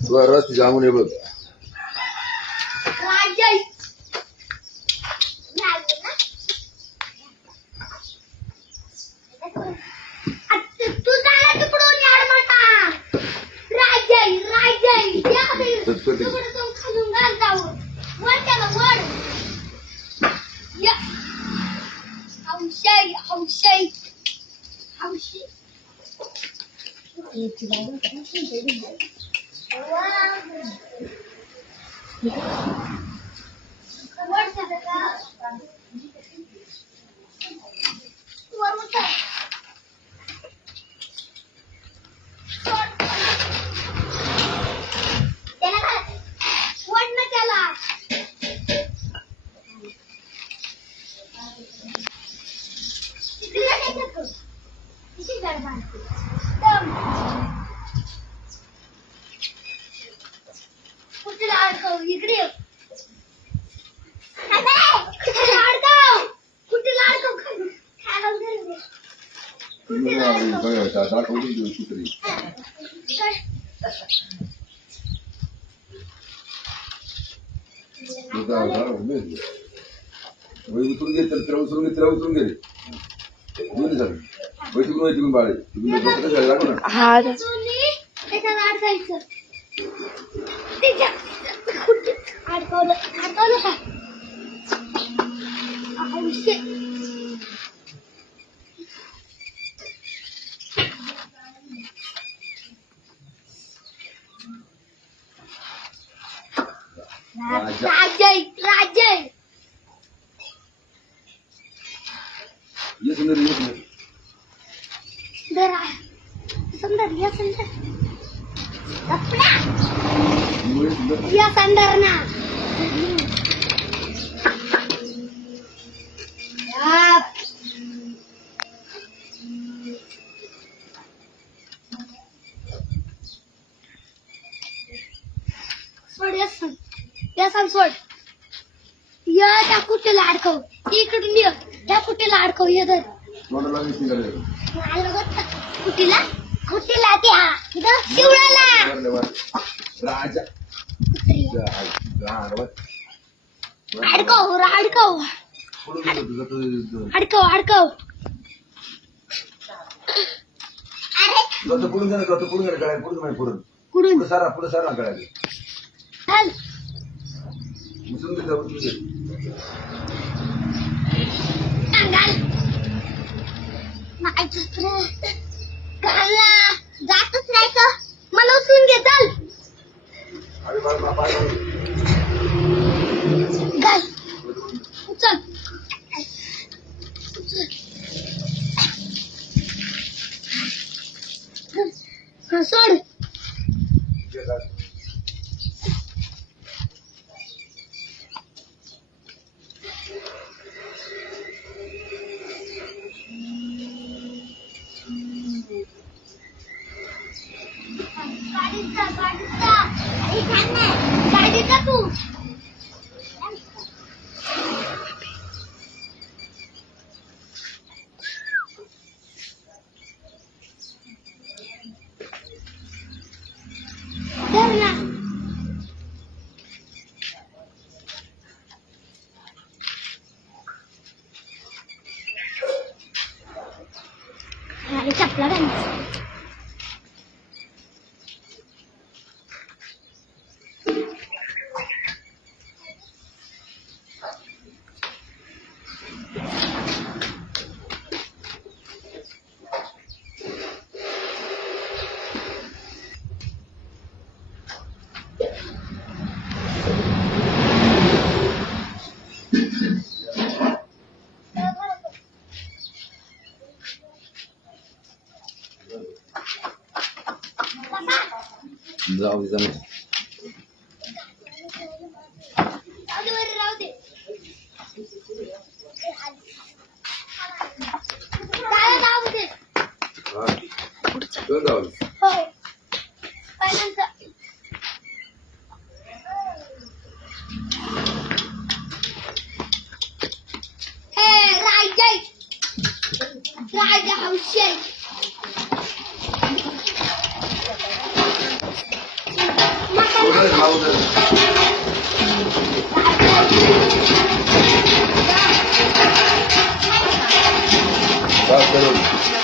रस जामून हे बघ उतरून घे तर उतरून घे बैठून बाळे तुम्ही ये सुंदर या संदर ना सोड या त्या कुठेला अडकव इकडून ये त्या कुठेला अडकव ये तर कुठेला कुठेला त्या शिवळाला राजा अडकव अडकव अडकव अडकव कुठून सारा कळायला चल जातच नाही का मला उचलून घे चल घाल उचल सोड गाडीचा तू चपला घालायची जाऊ दे राजा हौशे बरं, लावू दे. बस, चलो.